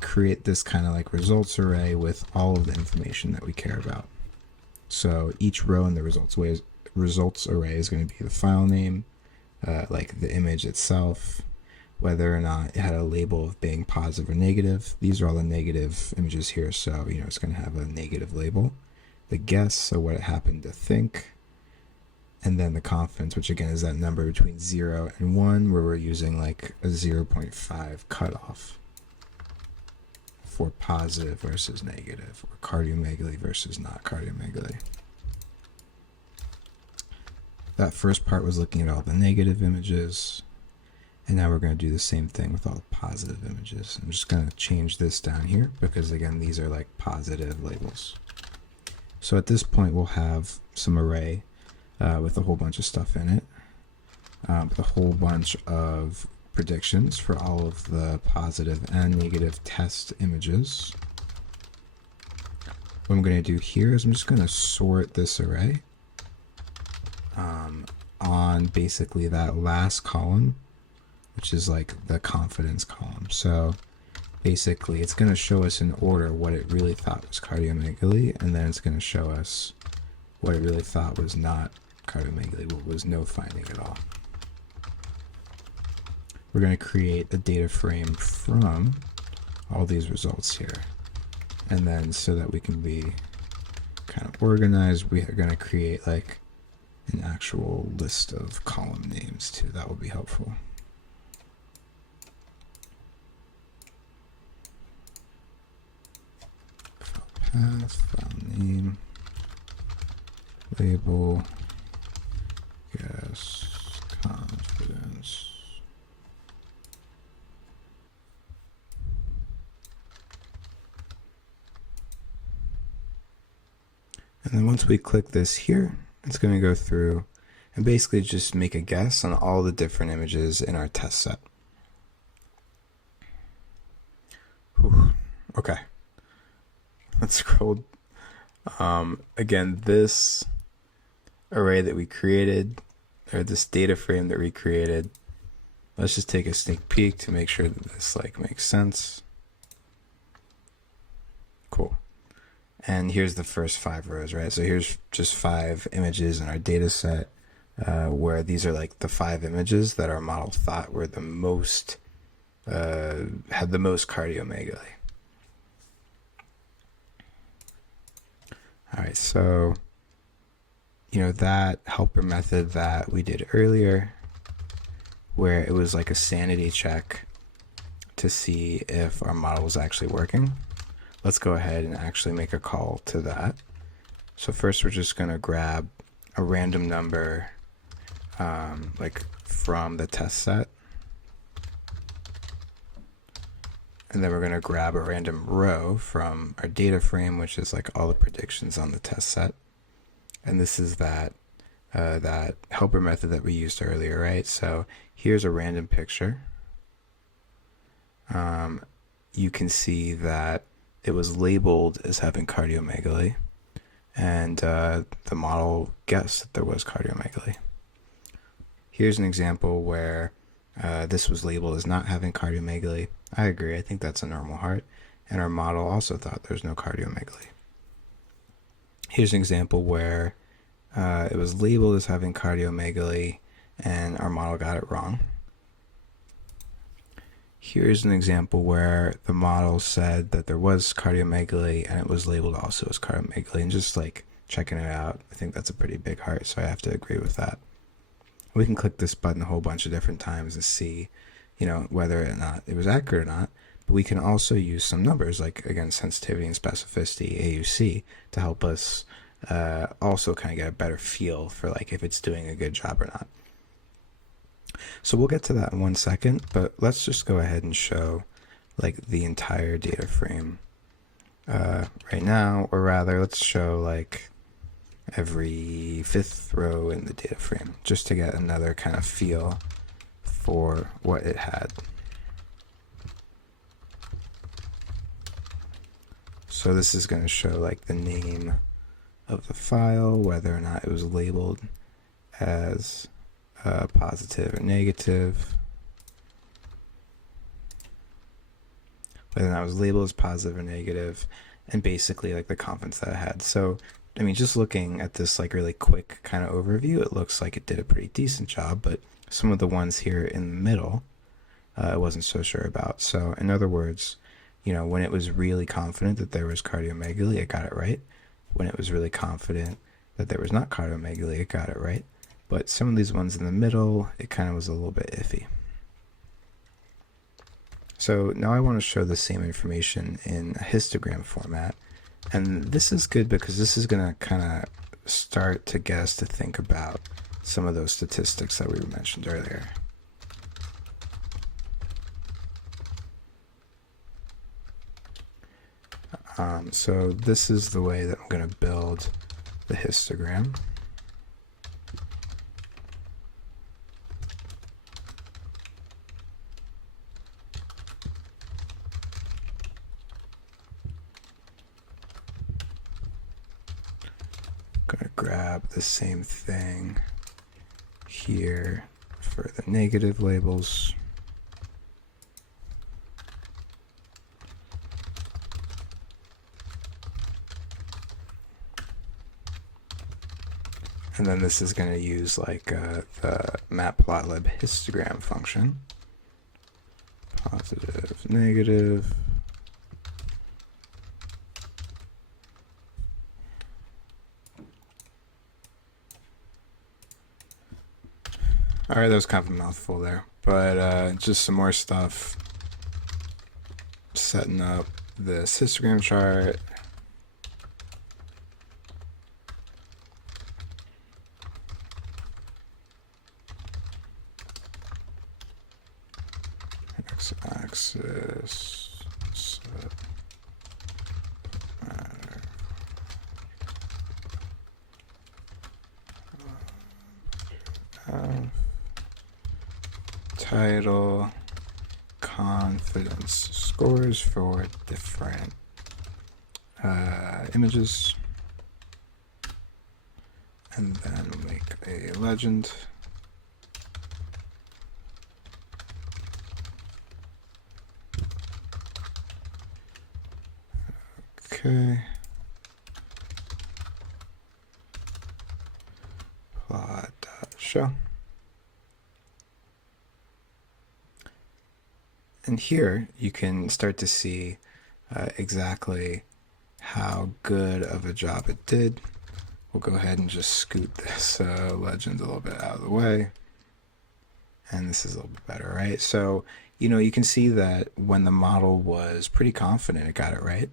create this kind of like results array with all of the information that we care about. So each row in the results array is going to be the file name, like the image itself, whether or not it had a label of being positive or negative. These are all the negative images here, so you know it's going to have a negative label. The guess, so what it happened to think, and then the confidence, which again is that number between 0 and 1, where we're using like a 0.5 cutoff for positive versus negative, or cardiomegaly versus not cardiomegaly. That first part was looking at all the negative images. And now we're going to do the same thing with all the positive images. I'm just going to change this down here because, again, these are like positive labels. So at this point, we'll have some array with a whole bunch of stuff in it, with a whole bunch of predictions for all of the positive and negative test images. What I'm going to do here is I'm just going to sort this array on basically that last column, which is like the confidence column. So basically it's going to show us in order what it really thought was cardiomegaly, and then it's going to show us what it really thought was not cardiomegaly, what was no finding at all. We're going to create a data frame from all these results here. And then so that we can be kind of organized, we are going to create like an actual list of column names too. That will be helpful. File path, file name, label, guess, confidence. And then once we click this here, it's going to go through and basically just make a guess on all the different images in our test set. Whew. Okay. Let's scroll. Again, this array that we created, or this data frame that we created, let's just take a sneak peek to make sure that this makes sense. Cool. And here's the first 5 rows, right? So here's just 5 images in our data set, where these are the 5 images that our model thought were the most, had the most cardiomegaly. All right, so, that helper method that we did earlier, where it was like a sanity check to see if our model was actually working. Let's go ahead and actually make a call to that. So first we're just going to grab a random number from the test set. And then we're going to grab a random row from our data frame, which is all the predictions on the test set. And this is that helper method that we used earlier, right? So here's a random picture. You can see that it was labeled as having cardiomegaly, and the model guessed that there was cardiomegaly. Here's an example where this was labeled as not having cardiomegaly. I agree, I think that's a normal heart, and our model also thought there's no cardiomegaly. Here's an example where it was labeled as having cardiomegaly, and our model got it wrong. Here's an example where the model said that there was cardiomegaly and it was labeled also as cardiomegaly, and just checking it out, I think that's a pretty big heart, so I have to agree with that. We can click this button a whole bunch of different times to see, whether or not it was accurate or not, but we can also use some numbers again, sensitivity and specificity, AUC, to help us also kind of get a better feel for if it's doing a good job or not. So we'll get to that in 1 second, but let's just go ahead and show the entire data frame right now, or rather let's show every 5th row in the data frame, just to get another kind of feel for what it had. So this is going to show the name of the file, whether or not it was labeled as positive or negative, whether or not it was labeled as positive or negative, and basically the confidence that it had. So I mean, just looking at this really quick kind of overview, it looks like it did a pretty decent job, but some of the ones here in the middle I wasn't so sure about. So in other words, when it was really confident that there was cardiomegaly, it got it right. When it was really confident that there was not cardiomegaly, it got it right. But some of these ones in the middle, it kind of was a little bit iffy. So now I want to show the same information in a histogram format. And this is good because this is going to kind of start to get us to think about some of those statistics that we mentioned earlier. So this is the way that I'm going to build the histogram. Going to grab the same thing here for the negative labels. And then this is going to use the matplotlib histogram function. Positive, negative. All right, that was kind of a mouthful there, but just some more stuff. Setting up this histogram chart. X-axis. Set. Title, confidence scores for different images, and then make a legend. Okay. Plot.show. And here you can start to see exactly how good of a job it did. We'll go ahead and just scoot this legend a little bit out of the way. And this is a little bit better, right? So, you can see that when the model was pretty confident, it got it right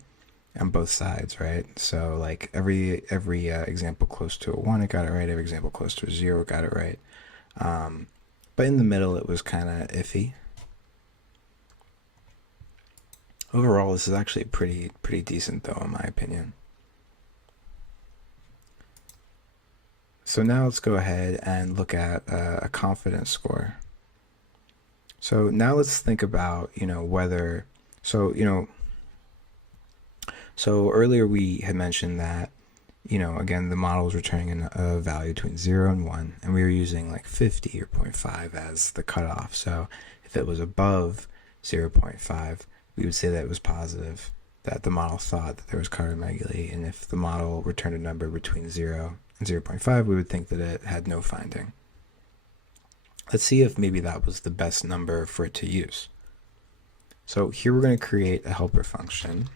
on both sides, right? So like every example close to a 1, it got it right. Every example close to a 0, it got it right. But in the middle, it was kind of iffy. Overall, this is actually pretty decent, though, in my opinion. So now let's go ahead and look at a confidence score. So now let's think about, whether, so earlier we had mentioned that, again, the model was returning a value between 0 and 1, and we were using like 50 or 0.5 as the cutoff. So if it was above 0.5, we would say that it was positive, that the model thought that there was cardiomegaly, and if the model returned a number between 0 and 0.5, we would think that it had no finding. Let's see if maybe that was the best number for it to use. So here we're going to create a helper function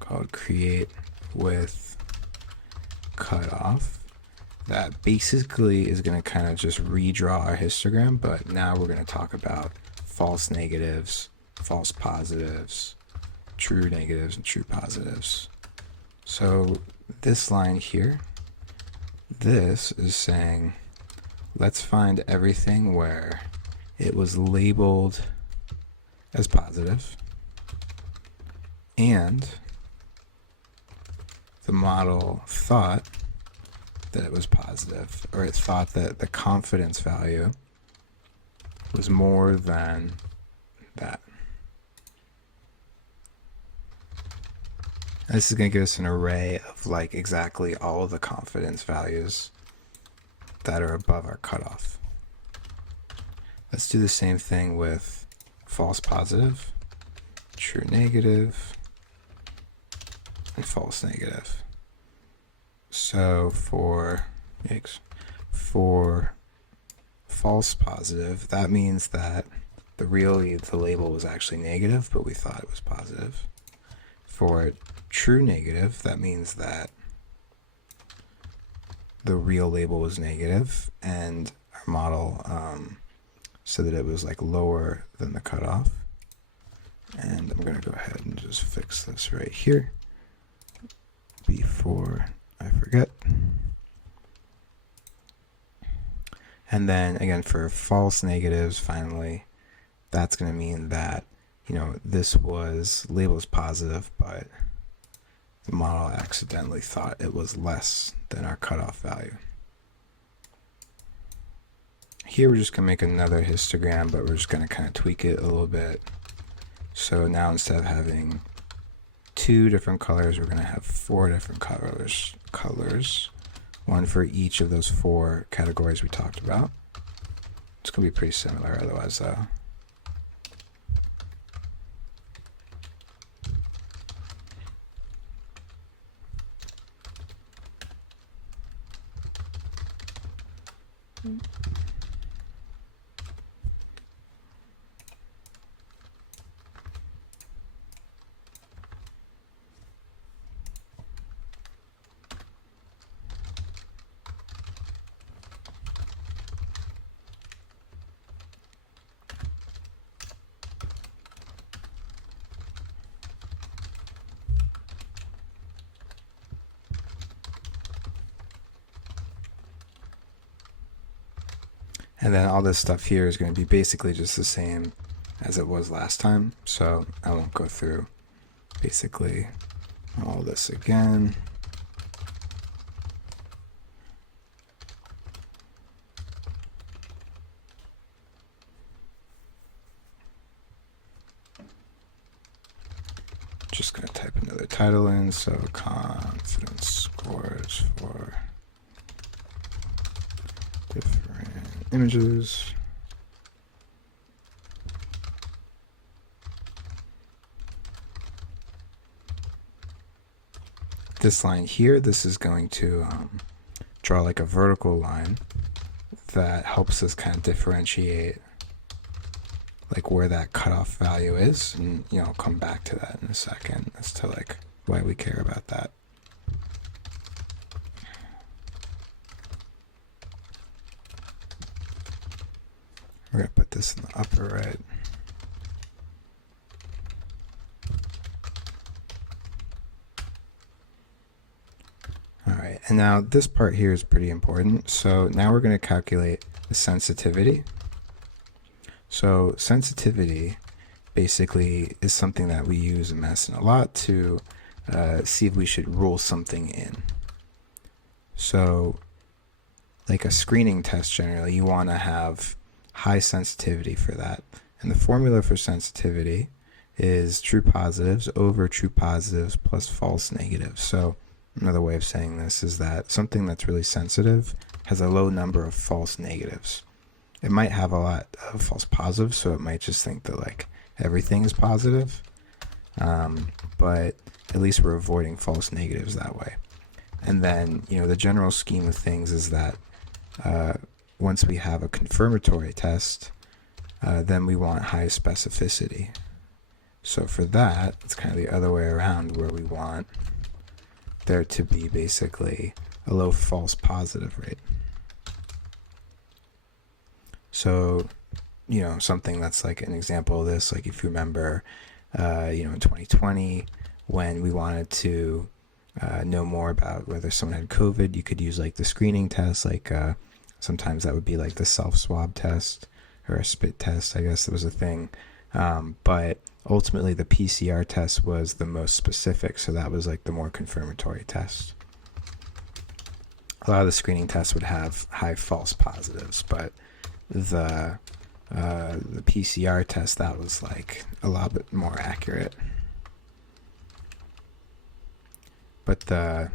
called create with cutoff that basically is going to kind of just redraw our histogram, but now we're going to talk about false negatives, false positives, true negatives, and true positives. So this line here, this is saying, let's find everything where it was labeled as positive and the model thought that it was positive, or it thought that the confidence value was more than that. This is going to give us an array of like exactly all of the confidence values that are above our cutoff. Let's do the same thing with false positive, true negative, and false negative. So for false positive, that means that the label was actually negative, but we thought it was positive. For true negative, that means that the real label was negative, and our model said that it was like lower than the cutoff. And I'm going to go ahead and just fix this right here before I forget. And then again, for false negatives, finally, that's going to mean that, this was labeled as positive, but the model accidentally thought it was less than our cutoff value. Here we're just going to make another histogram, but we're just going to kind of tweak it a little bit. So now instead of having 2 different colors, we're going to have 4 different colors, one for each of those 4 categories we talked about. It's going to be pretty similar otherwise, though. And then all this stuff here is going to be basically just the same as it was last time. So I won't go through basically all this again. Just going to type another title in, so confidence scores for different images. This line here, this is going to draw like a vertical line that helps us kind of differentiate like where that cutoff value is, and I'll come back to that in a second as to like why we care about that. We're going to put this in the upper right. All right, and now this part here is pretty important. So now we're going to calculate the sensitivity. So sensitivity basically is something that we use in medicine a lot to see if we should rule something in. So like a screening test, generally you want to have high sensitivity for that. And the formula for sensitivity is true positives over true positives plus false negatives. So another way of saying this is that something that's really sensitive has a low number of false negatives. It might have a lot of false positives, so it might just think that like everything is positive, but at least we're avoiding false negatives that way. And then, the general scheme of things is that once we have a confirmatory test, then we want high specificity. So for that, it's kind of the other way around, where we want there to be basically a low false positive rate. So, something that's like an example of this, like if you remember, in 2020, when we wanted to know more about whether someone had COVID, you could use like the screening test, like sometimes that would be like the self-swab test or a spit test, I guess that was a thing. But ultimately the PCR test was the most specific, so that was like the more confirmatory test. A lot of the screening tests would have high false positives, but the PCR test, that was like a lot bit more accurate. But the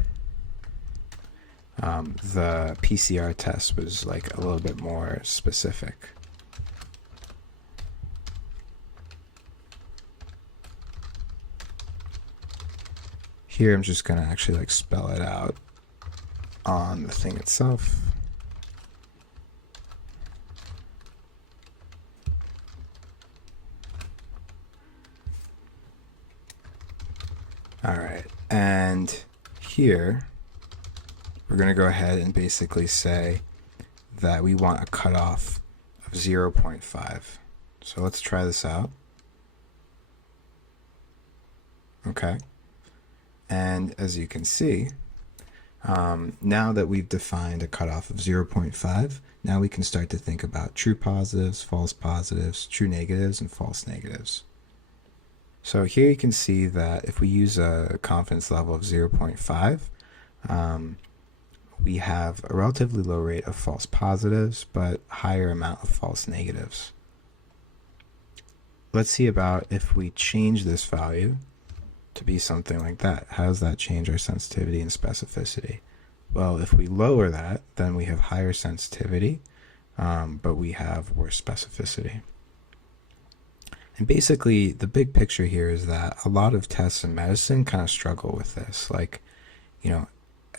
PCR test was like a little bit more specific. Here I'm just going to actually like spell it out on the thing itself. All right, and here we're going to go ahead and basically say that we want a cutoff of 0.5. So let's try this out. Okay, and as you can see, now that we've defined a cutoff of 0.5, now we can start to think about true positives, false positives, true negatives, and false negatives. So here you can see that if we use a confidence level of 0.5, we have a relatively low rate of false positives, but higher amount of false negatives. Let's see about if we change this value to be something like that. How does that change our sensitivity and specificity? Well, if we lower that, then we have higher sensitivity, but we have worse specificity. And basically, the big picture here is that a lot of tests in medicine kind of struggle with this. Like,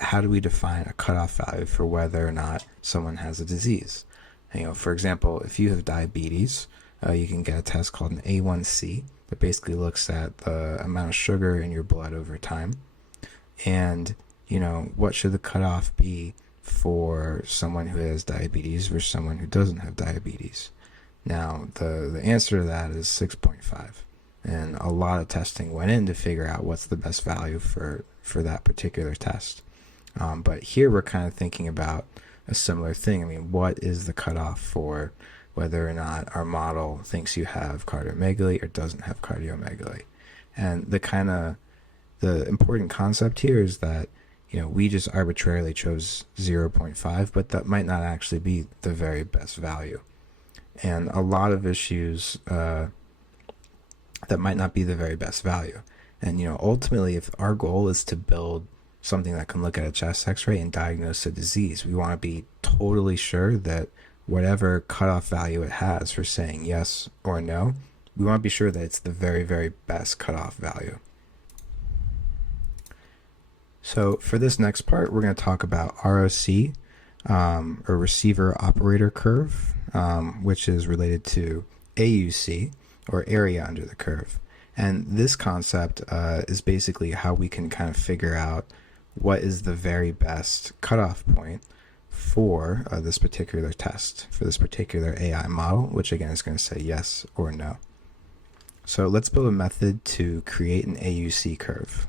how do we define a cutoff value for whether or not someone has a disease? For example, if you have diabetes, you can get a test called an A1C that basically looks at the amount of sugar in your blood over time. And, what should the cutoff be for someone who has diabetes versus someone who doesn't have diabetes? Now, the answer to that is 6.5. And a lot of testing went in to figure out what's the best value for that particular test. But here we're kind of thinking about a similar thing. I mean, what is the cutoff for whether or not our model thinks you have cardiomegaly or doesn't have cardiomegaly? And the important concept here is that, we just arbitrarily chose 0.5, but that might not actually be the very best value. And a lot of issues that might not be the very best value. And, ultimately, if our goal is to build something that can look at a chest x-ray and diagnose a disease, we want to be totally sure that whatever cutoff value it has for saying yes or no, we want to be sure that it's the very, very best cutoff value. So for this next part, we're going to talk about ROC, or Receiver Operator Curve, which is related to AUC, or area under the curve. And this concept is basically how we can kind of figure out what is the very best cutoff point for this particular test, for this particular AI model, which again is going to say yes or no. So let's build a method to create an AUC curve.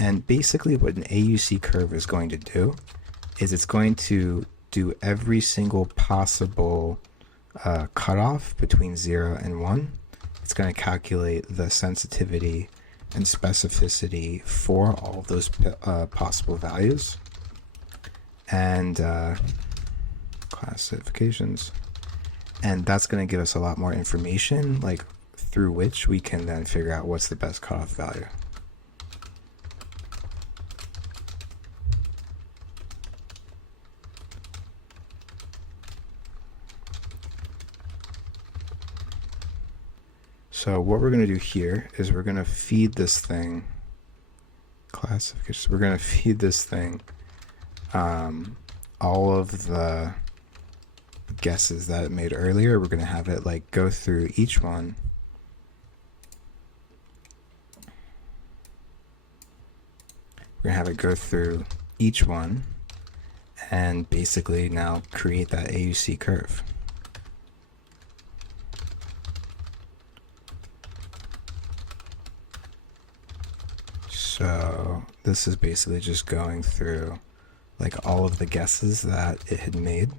And basically what an AUC curve is going to do is it's going to do every single possible cutoff between 0 and 1. It's going to calculate the sensitivity and specificity for all of those possible values, and classifications. And that's going to give us a lot more information, like through which we can then figure out what's the best cutoff value. So what we're going to do here is we're going to feed this thing classification. We're going to feed this thing all of the guesses that it made earlier. We're going to have it like go through each one. We're going to have it go through each one and basically now create that AUC curve. So this is basically just going through like all of the guesses that it had made.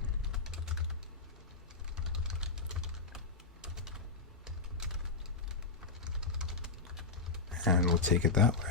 And we'll take it that way.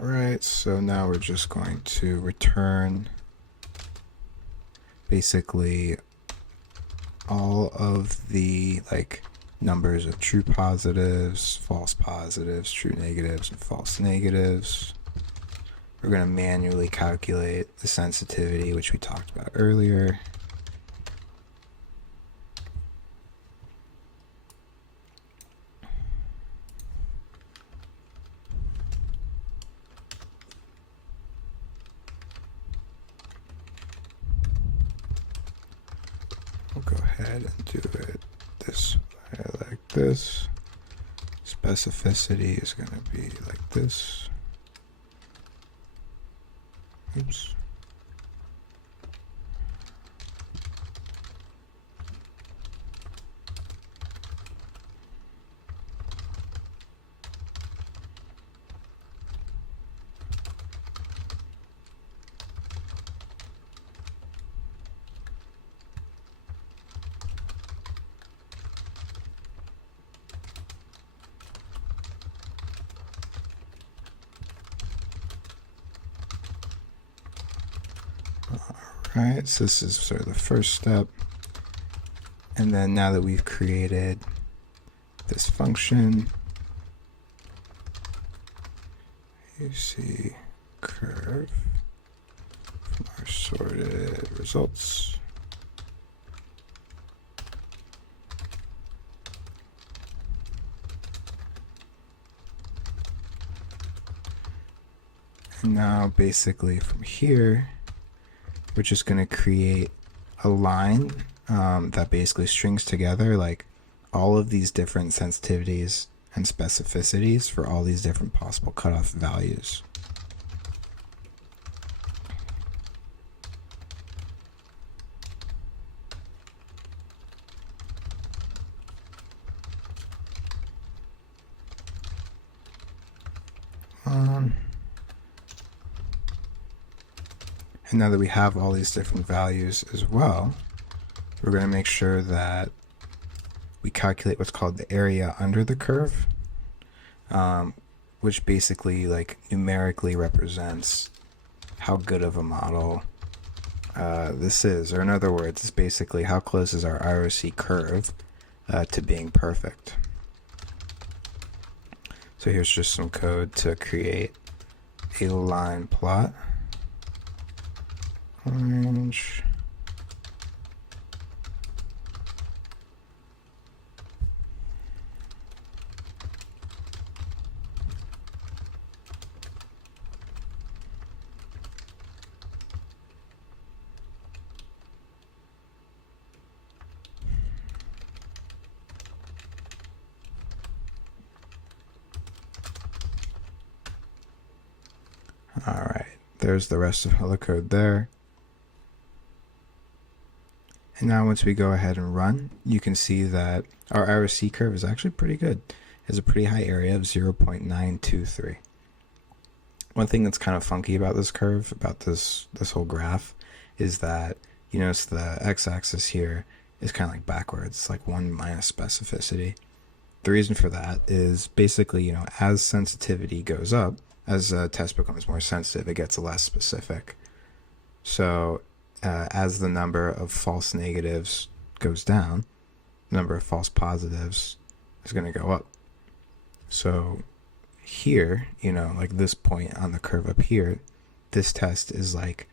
Alright, so now we're just going to return basically all of the like numbers of true positives, false positives, true negatives, and false negatives. We're going to manually calculate the sensitivity, which we talked about earlier. We'll go ahead and do it this way, like this. Specificity is going to be like this. Oops. Alright, so this is sort of the first step. And then now that we've created this function, AUC curve from our sorted results. And now basically from here, we're just going to create a line that basically strings together like all of these different sensitivities and specificities for all these different possible cutoff values. And now that we have all these different values as well, we're going to make sure that we calculate what's called the area under the curve, which basically like numerically represents how good of a model this is, or in other words, it's basically how close is our AUC curve to being perfect. So here's just some code to create a line plot. Orange. All right, there's the rest of all the code there. And now once we go ahead and run, you can see that our AUC curve is actually pretty good. It has a pretty high area of 0.923. One thing that's kind of funky about this curve, about this whole graph, is that you notice the x-axis here is kind of like backwards, like 1 minus specificity. The reason for that is basically, as sensitivity goes up, as a test becomes more sensitive, it gets less specific. So as the number of false negatives goes down, the number of false positives is going to go up. So here, like this point on the curve up here, this test is like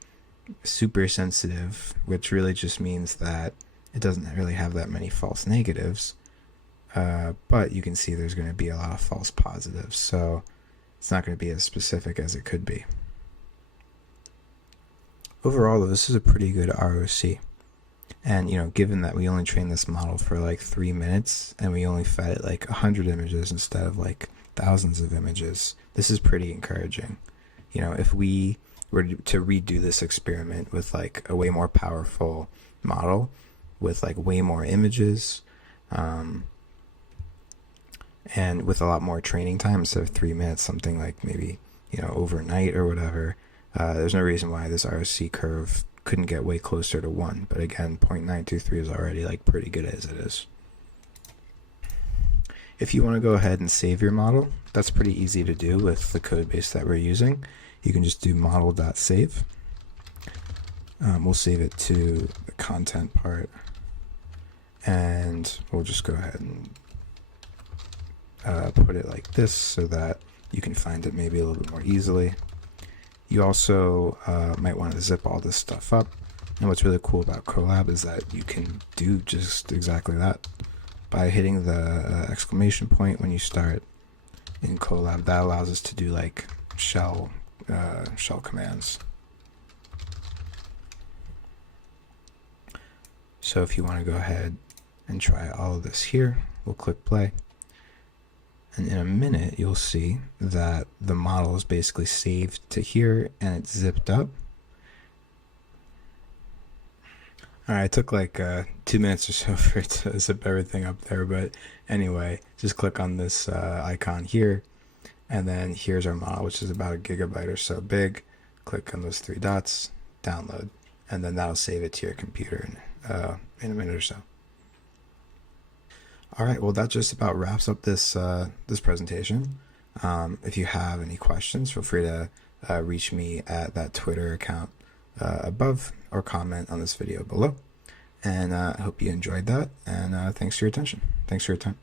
super sensitive, which really just means that it doesn't really have that many false negatives. But you can see there's going to be a lot of false positives. So it's not going to be as specific as it could be. Overall, though, this is a pretty good AUC. And, given that we only trained this model for like 3 minutes and we only fed it like 100 images instead of like thousands of images, this is pretty encouraging. If we were to redo this experiment with like a way more powerful model with like way more images, and with a lot more training time instead of 3 minutes, something like maybe, overnight or whatever, there's no reason why this AUC curve couldn't get way closer to 1. But again, 0.923 is already like pretty good as it is. If you want to go ahead and save your model, that's pretty easy to do with the code base that we're using. You can just do model.save. We'll save it to the content part, and we'll just go ahead and put it like this so that you can find it maybe a little bit more easily. You also might want to zip all this stuff up. And what's really cool about Colab is that you can do just exactly that. By hitting the exclamation point when you start in Colab, that allows us to do like shell commands. So if you want to go ahead and try all of this here, we'll click play. And in a minute, you'll see that the model is basically saved to here and it's zipped up. All right, it took like 2 minutes or so for it to zip everything up there. But anyway, just click on this icon here. And then here's our model, which is about 1 gigabyte or so big. Click on those 3 dots, download, and then that'll save it to your computer in a minute or so. All right, well, that just about wraps up this this presentation. If you have any questions, feel free to reach me at that Twitter account above or comment on this video below. And I hope you enjoyed that, and thanks for your attention. Thanks for your time.